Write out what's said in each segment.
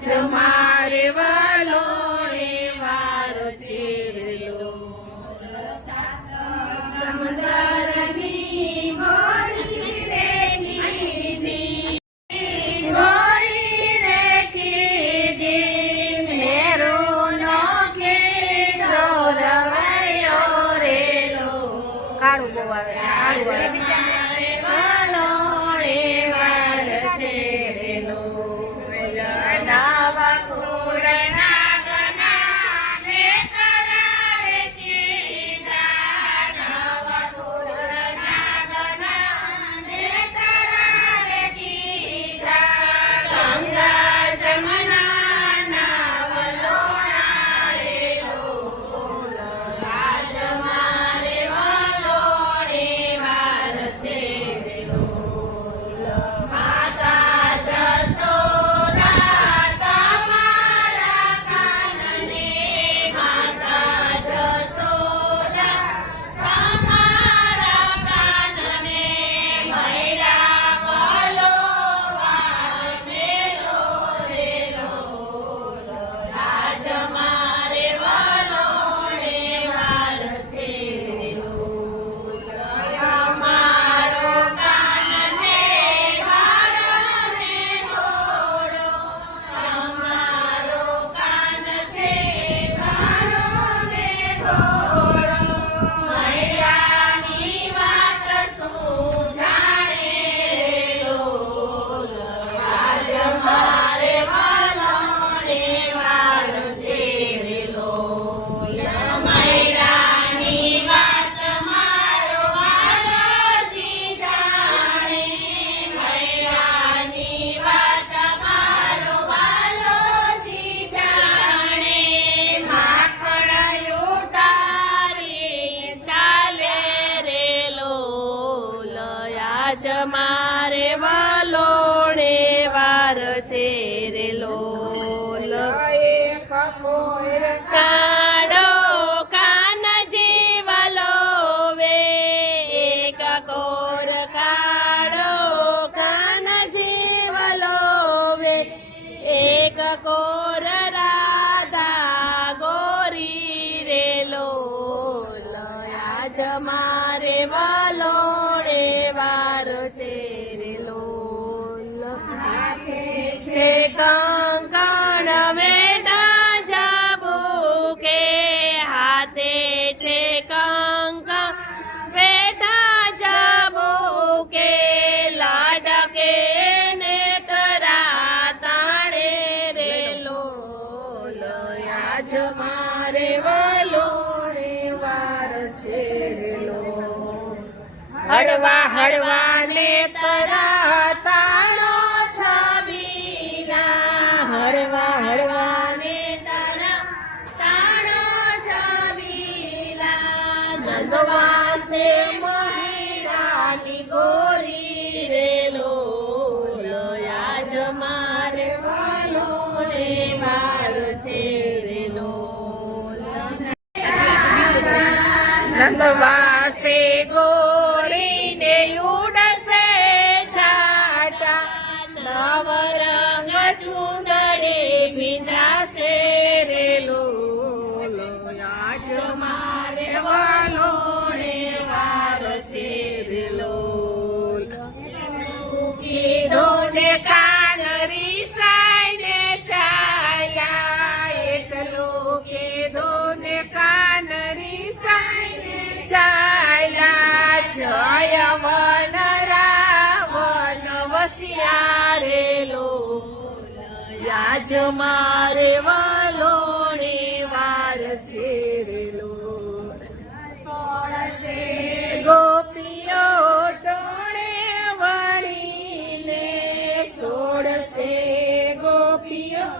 મારે વલોણે વાર છે રેલો સમુદ્રની ગોળી રે કીધી ગોળી રે કીધી મેરુનો કીધો રવાયો રેલો કાળું બહુ આવે મારે વલોણે વાર છે રેલો કાળો કાન જીવલો વે એક કોર કાળો કાન જીવલો વે એક કોર રાધા ગોરી રેલો આજ મારે વલોણે વાર છે રેલો છે કંકણ વેટા જાબુ કે હાથે છે કંકણ વેટા જાબુ કે લાડકે ને તરા તાણે રેલો આજ મારે વલોણે વાર છે રેલો હળવા હળવા ને તરા તાણો છબીલા હળવા હળવા ને તરા તાણો છબીલા નંદવાસે મહિડાની ગોરી રેલો આજ મારે વલોણે વાર છે રેલો નંદવાસે ગોરીને ઉડસે છાટા નવરંગ ચુંદડી ભીંજાશે રેલો આજ મારે વલોણે વાર છે રેલો કીધો ને કાન રીસાઈને ચાલ્યા એટલો કીધો ને કાન રીસાઈને ચાલ્યા જય વન રાવણ વસિયા રેલો આજ મારે વલોણે વાર છે રેલો ગોપીઓ ટોણે વળીને સોળસે ગોપીઓ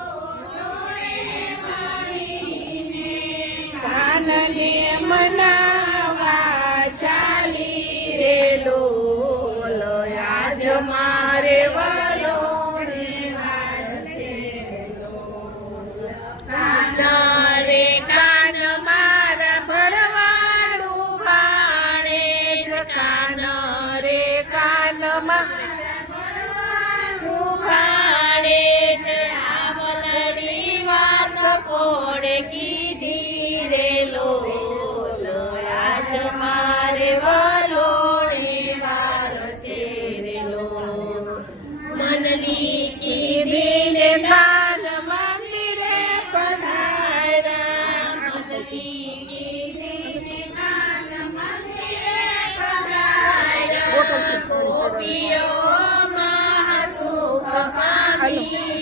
કાનને મનાવા ચાલી રેલો આજ મારે વલોણે વાર છે કાન રે કાન મારા ભરવાડું ભાણે જ કાન રે કાન મારા ભરવાડું ભાણે જ આવલ હાલો